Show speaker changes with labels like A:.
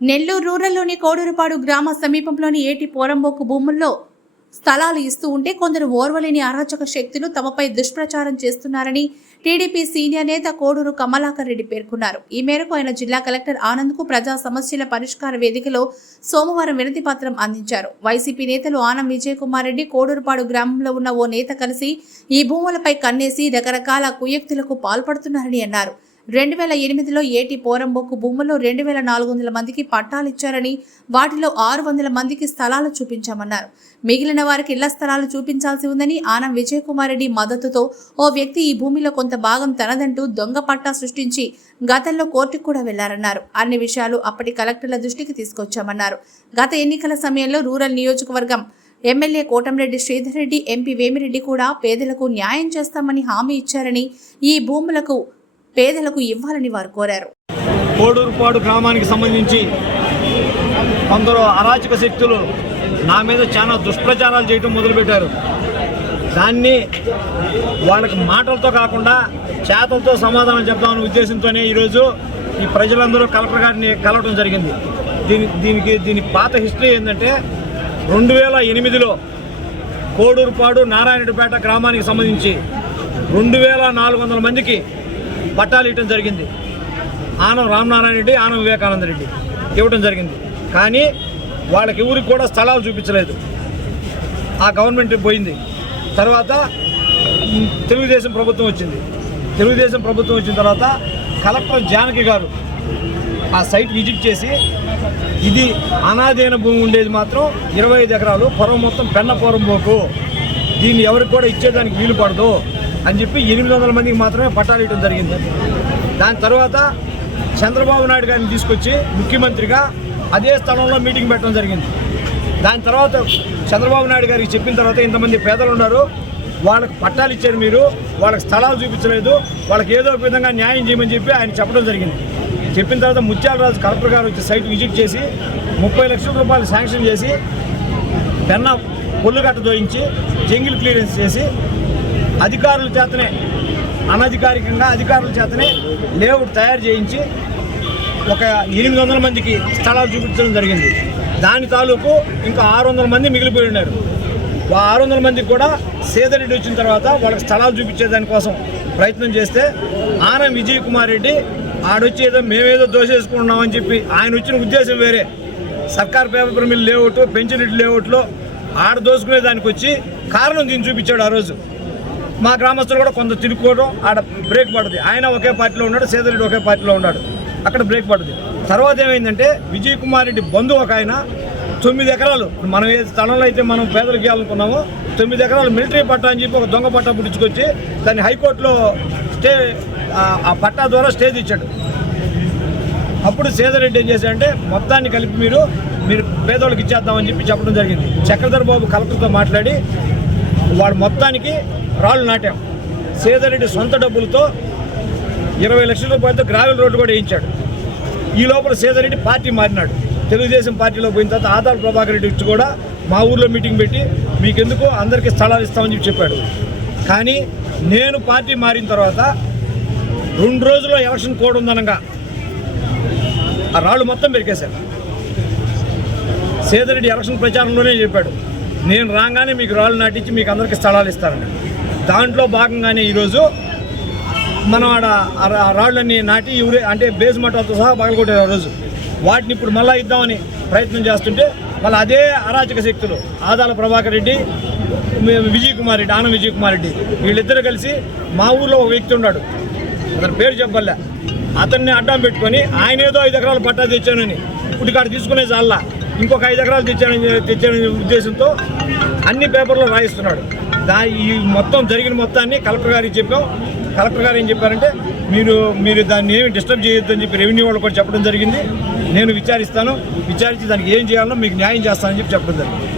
A: నెల్లూరు రూరల్లోని కోడూరుపాడు గ్రామ సమీపంలోని ఏటి పోరంబోకు భూముల్లో స్థలాలు ఇస్తూ ఉంటే కొందరు ఓర్వలేని అరాచక శక్తులు తమపై దుష్ప్రచారం చేస్తున్నారని టీడీపీ సీనియర్ నేత కోడూరు కమలాకర్ రెడ్డి పేర్కొన్నారు. ఈ మేరకు ఆయన జిల్లా కలెక్టర్ ఆనంద్కు ప్రజా సమస్యల పరిష్కార వేదికలో సోమవారం వినతి పత్రం అందించారు. వైసీపీ నేతలు ఆనం విజయ్ కుమార్ రెడ్డి కోడూరుపాడు గ్రామంలో ఉన్న ఓ నేత కలిసి ఈ భూములపై కన్నేసి రకరకాల కుయుక్తులకు పాల్పడుతున్నారని అన్నారు. రెండు వేల ఎనిమిదిలో ఏటి పోరంబోకు భూములో రెండు వేల నాలుగు వందల మందికి పట్టాలు ఇచ్చారని వాటిలో ఆరు వందల మందికి స్థలాలు చూపించామన్నారు. మిగిలిన వారికి ఇళ్ళ స్థలాలు చూపించాల్సి ఉందని ఆనం విజయకుమార్ రెడ్డి మద్దతుతో ఓ వ్యక్తి ఈ భూమిలో కొంత భాగం తనదంటూ దొంగ పట్టా సృష్టించి గతంలో కోర్టుకు కూడా వెళ్ళారన్నారు. అన్ని విషయాలు అప్పటి కలెక్టర్ల దృష్టికి తీసుకొచ్చామన్నారు. గత ఎన్నికల సమయంలో రూరల్ నియోజకవర్గం ఎమ్మెల్యే కోటంరెడ్డి శ్రీధర్ రెడ్డి ఎంపీ వేమిరెడ్డి కూడా పేదలకు న్యాయం చేస్తామని హామీ ఇచ్చారని ఈ భూములకు పేదలకు ఇవ్వాలని వారు కోరారు.
B: కోడూరుపాడు గ్రామానికి సంబంధించి కొందరు అరాచక శక్తులు నా మీద చాలా దుష్ప్రచారాలు చేయటం మొదలుపెట్టారు. దాన్ని వాళ్ళకి మాటలతో కాకుండా చేతలతో సమాధానం చెప్దామనే ఉద్దేశంతోనే ఈరోజు ఈ ప్రజలందరూ కలెక్టర్ గారిని కలవడం జరిగింది. దీని దీనికి దీని పాత హిస్టరీ ఏంటంటే రెండు వేల ఎనిమిదిలో కోడూరుపాడు నారాయణపేట గ్రామానికి సంబంధించి రెండు వేల నాలుగు వందల మందికి పట్టాలు ఇవ్వడం జరిగింది. ఆనం రామనారాయణ రెడ్డి ఆనం వివేకానంద రెడ్డి ఇవ్వడం జరిగింది. కానీ వాళ్ళకి ఎవరికి కూడా స్థలాలు చూపించలేదు. ఆ గవర్నమెంట్ పోయింది. తర్వాత తెలుగుదేశం ప్రభుత్వం వచ్చింది. తెలుగుదేశం ప్రభుత్వం వచ్చిన తర్వాత కలెక్టర్ జానకి గారు ఆ సైట్ విజిట్ చేసి ఇది అనాధీన భూమి ఉండేది మాత్రం ఇరవై ఐదు ఎకరాలు పొరం మొత్తం పెన్న పొరం పోకు దీన్ని ఎవరికి కూడా ఇచ్చేదానికి వీలు పడదు అని చెప్పి ఎనిమిది వందల మందికి మాత్రమే పట్టాలు ఇవ్వడం జరిగింది. దాని తర్వాత చంద్రబాబు నాయుడు గారిని తీసుకొచ్చి ముఖ్యమంత్రిగా అదే స్థలంలో మీటింగ్ పెట్టడం జరిగింది. దాని తర్వాత చంద్రబాబు నాయుడు గారికి చెప్పిన తర్వాత ఇంతమంది పేదలు ఉన్నారు. వాళ్ళకి పట్టాలు ఇచ్చారు మీరు. వాళ్ళకి స్థలాలు చూపించలేదు. వాళ్ళకి ఏదో ఒక విధంగా న్యాయం చేయమని చెప్పి ఆయన చెప్పడం జరిగింది. చెప్పిన తర్వాత ముత్యాలరాజు కలెక్టర్ గారు వచ్చి సైట్ విజిట్ చేసి ముప్పై లక్షల రూపాయలు శాంక్షన్ చేసి పెన్న పొల్లుగట్ట దోయించి జంగిల్ క్లియరెన్స్ చేసి అధికారుల చేతనే అనధికారికంగా అధికారుల చేతనే లేఅవుట్ తయారు చేయించి ఒక ఎనిమిది వందల మందికి స్థలాలు చూపించడం జరిగింది. దాని తాలూకు ఇంకా ఆరు వందల మంది మిగిలిపోయి ఉన్నారు. ఆ ఆరు వందల మందికి కూడా సేదరెడ్డి వచ్చిన తర్వాత వాళ్ళకి స్థలాలు చూపించేదానికోసం ప్రయత్నం చేస్తే ఆనం విజయ్ కుమార్ రెడ్డి ఆడొచ్చి ఏదో మేమేదో దోషేసుకుంటున్నామని చెప్పి ఆయన వచ్చిన ఉద్దేశం వేరే. సర్కార్ పేపర్ మిల్ లేఅవుట్ పెంచినట్టు లేఅవుట్లో ఆడ దోసుకునే దానికి వచ్చి కారణం దీన్ని చూపించాడు ఆ రోజు. మా గ్రామస్తులు కూడా కొంత తిరుక్కోవడం ఆడ బ్రేక్ పడుతుంది ఆయన ఒకే పార్టీలో ఉన్నాడు సేదరెడ్డి ఒకే పార్టీలో ఉన్నాడు. అక్కడ బ్రేక్ పడుతుంది తర్వాత ఏమైందంటే విజయ్ కుమార్ రెడ్డి బంధువు ఒక ఆయన తొమ్మిది ఎకరాలు. మనం ఏ స్థలంలో అయితే మనం పేదలకు ఇవ్వాలనుకున్నామో తొమ్మిది ఎకరాలు మిలిటరీ పట్టా అని చెప్పి ఒక దొంగ పట్టా పుట్టించుకొచ్చి దాన్ని హైకోర్టులో స్టే ఆ- పట్టా ద్వారా స్టే ఇచ్చాడు అప్పుడు సేదరెడ్డి ఏం చేశాడంటే మొత్తాన్ని కలిపి మీరు మీరు పేదోళ్ళకి ఇచ్చేద్దామని చెప్పి చెప్పడం జరిగింది. చక్రధర్ బాబు కలెక్టర్తో మాట్లాడి వాడు మొత్తానికి రాళ్ళు నాటాం. సేదరెడ్డి సొంత డబ్బులతో ఇరవై లక్షల రూపాయలతో గ్రావెల్ రోడ్డు కూడా వేయించాడు. ఈ లోపల సేదరెడ్డి పార్టీ మారినాడు. తెలుగుదేశం పార్టీలో పోయిన తర్వాత ఆదాల ప్రభాకర్ రెడ్డి వచ్చి కూడా మా ఊర్లో మీటింగ్ పెట్టి మీకెందుకు అందరికీ స్థలాలు ఇస్తామని చెప్పి చెప్పాడు. కానీ నేను పార్టీ మారిన తర్వాత రెండు రోజుల్లో ఎలక్షన్ కోడ్ ఉందనగా ఆ రాళ్ళు మొత్తం పెరికేశారు సేదరెడ్డి ఎలక్షన్ ప్రచారంలోనే చెప్పాడు. నేను రాగానే మీకు రాళ్ళు నాటించి మీకు అందరికీ స్థలాలు ఇస్తారండి దాంట్లో భాగంగానే ఈరోజు మనం ఆడ రాళ్ళని నాటి ఊరే అంటే బేస్ మఠాలతో సహా పగలగొట్టారు ఆ రోజు. వాటిని ఇప్పుడు మళ్ళీ ఇద్దామని ప్రయత్నం చేస్తుంటే మళ్ళీ అదే అరాచక శక్తులు. ఆదాల ప్రభాకర్ రెడ్డి విజయ్ కుమార్ రెడ్డి ఆనం విజయ్ కుమార్ రెడ్డి వీళ్ళిద్దరు కలిసి మా ఊర్లో ఒక వ్యక్తి ఉన్నాడు. అతని పేరు చెప్పలే. అతన్ని అడ్డం పెట్టుకొని ఆయన ఏదో ఐదు ఎకరాలు పట్టా తెచ్చానని. ఇప్పుడు ఇక్కడ తీసుకునే చాలా ఇంకొక ఐదు ఎకరాలు తెచ్చానని తెచ్చానని ఉద్దేశంతో అన్ని పేపర్లో రాయిస్తున్నాడు. దా ఈ మొత్తం జరిగిన మొత్తాన్ని కలెక్టర్ గారికి చెప్పాం. కలెక్టర్ గారు ఏం చెప్పారంటే మీరు మీరు దాన్ని ఏమి డిస్టర్బ్ చేయొద్దని చెప్పి రెవెన్యూ వాళ్ళు కూడా చెప్పడం జరిగింది. నేను విచారిస్తాను. విచారించి దానికి ఏం చేయాలో మీకు న్యాయం చేస్తానని చెప్పి చెప్పడం జరిగింది.